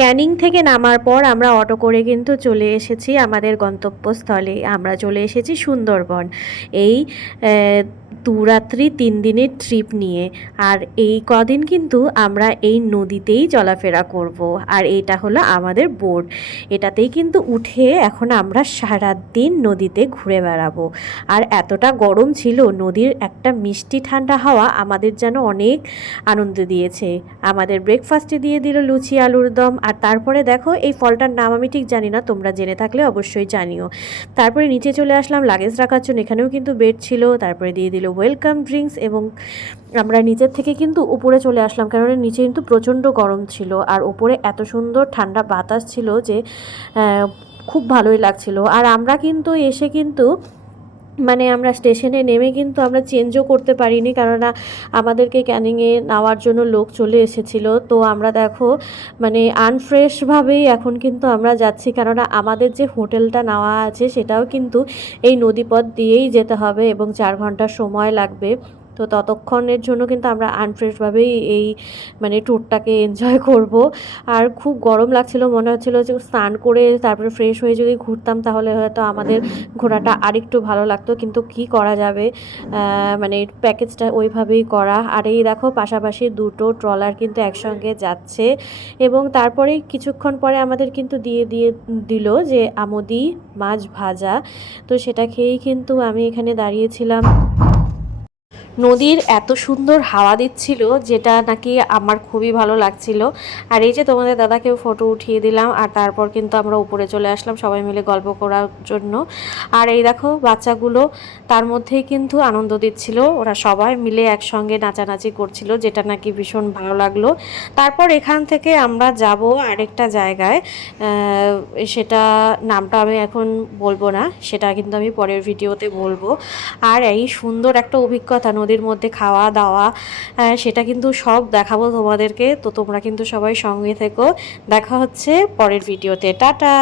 ক্যানিং থেকে নামার পর আমরা অটো করে কিন্তু চলে এসেছি আমাদের গন্তব্যস্থলে। আমরা চলে এসেছি সুন্দরবন এই 2 রাত্রি 3 দিনের ট্রিপ নিয়ে। আর এই কদিন কিন্তু আমরা এই নদীতেই চলাফেরা করব। আর এটা হলো আমাদের বোট, এটাতেই কিন্তু উঠে এখন আমরা সারাদিন নদীতে ঘুরে বেড়াবো। আর এতটা গরম ছিল, নদীর একটা মিষ্টি ঠান্ডা হাওয়া আমাদের যেন অনেক আনন্দ দিয়েছে। আমাদের ব্রেকফাস্টে দিয়ে দিল লুচি আলুর দম। আর তারপরে দেখো, এই ফলটার নাম আমি ঠিক জানি না, তোমরা জেনে থাকলে অবশ্যই জানিও। তারপরে নিচে চলে আসলাম লাগেজ রাখার জন্য, এখানেও কিন্তু বেড ছিল। তারপরে দিয়ে দিল ওয়েলকাম ড্রিঙ্কস এবং আমরা নিচের থেকে কিন্তু উপরে চলে আসলাম, কারণ নিচে কিন্তু প্রচণ্ড গরম ছিল আর উপরে এত সুন্দর ঠান্ডা বাতাস ছিল যে খুব ভালোই লাগছিল। আর আমরা কিন্তু এসে কিন্তু মানে আমরা স্টেশনে নেমে কিন্তু আমরা চেঞ্জও করতে পারিনি, কেননা আমাদেরকে ক্যানিংয়ে নেওয়ার জন্য লোক চলে এসেছিলো। তো আমরা দেখো মানে আনফ্রেশভাবেই এখন কিন্তু আমরা যাচ্ছি, কেননা আমাদের যে হোটেলটা নেওয়া আছে সেটাও কিন্তু এই নদীপথ দিয়েই যেতে হবে এবং 4 ঘন্টা সময় লাগবে। তো ততক্ষণের জন্য কিন্তু আমরা আনফ্রেশভাবেই এই মানে ট্যুরটাকে এনজয় করব। আর খুব গরম লাগছিল, মনে হচ্ছিল যে স্নান করে তারপরে ফ্রেশ হয়ে যদি ঘুরতাম তাহলে হয়তো আমাদের ঘোরাটা আরেকটু ভালো লাগতো, কিন্তু কি করা যাবে, মানে প্যাকেজটা ওইভাবেই করা। আর এই দেখো পাশাপাশি দুটো ট্রলার কিন্তু একসঙ্গে যাচ্ছে এবং তারপরে কিছুক্ষণ পরে আমাদের কিন্তু দিয়ে দিল যে আমুদি মাছ ভাজা। তো সেটা খেয়েই কিন্তু আমি এখানে দাঁড়িয়েছিলাম। নদীর এত সুন্দর হাওয়া দিচ্ছিল, যেটা নাকি আমার খুবই ভালো লাগছিল। আর এই যে তোমাদের দাদাকেও ফটো উঠিয়ে দিলাম। আর তারপর কিন্তু আমরা উপরে চলে আসলাম সবাই মিলে গল্প করার জন্য। আর এই দেখো বাচ্চাগুলো তার মধ্যেই কিন্তু আনন্দ দিচ্ছিল, ওরা সবাই মিলে একসঙ্গে নাচানাচি করছিল, যেটা নাকি ভীষণ ভালো লাগলো। তারপর এখান থেকে আমরা যাব আরেকটা জায়গায়, সেটা নামটা আমি এখন বলবো না, সেটা কিন্তু আমি পরের ভিডিওতে বলবো। আর এই সুন্দর একটা অভিজ্ঞতা নদীর মধ্যে খাওয়া দাওয়া, সেটা কিন্তু সব দেখাবো তোমাদেরকে। তো তোমরা কিন্তু সবাই সঙ্গে থেকো, দেখা হচ্ছে পরের ভিডিওতে। টাটা।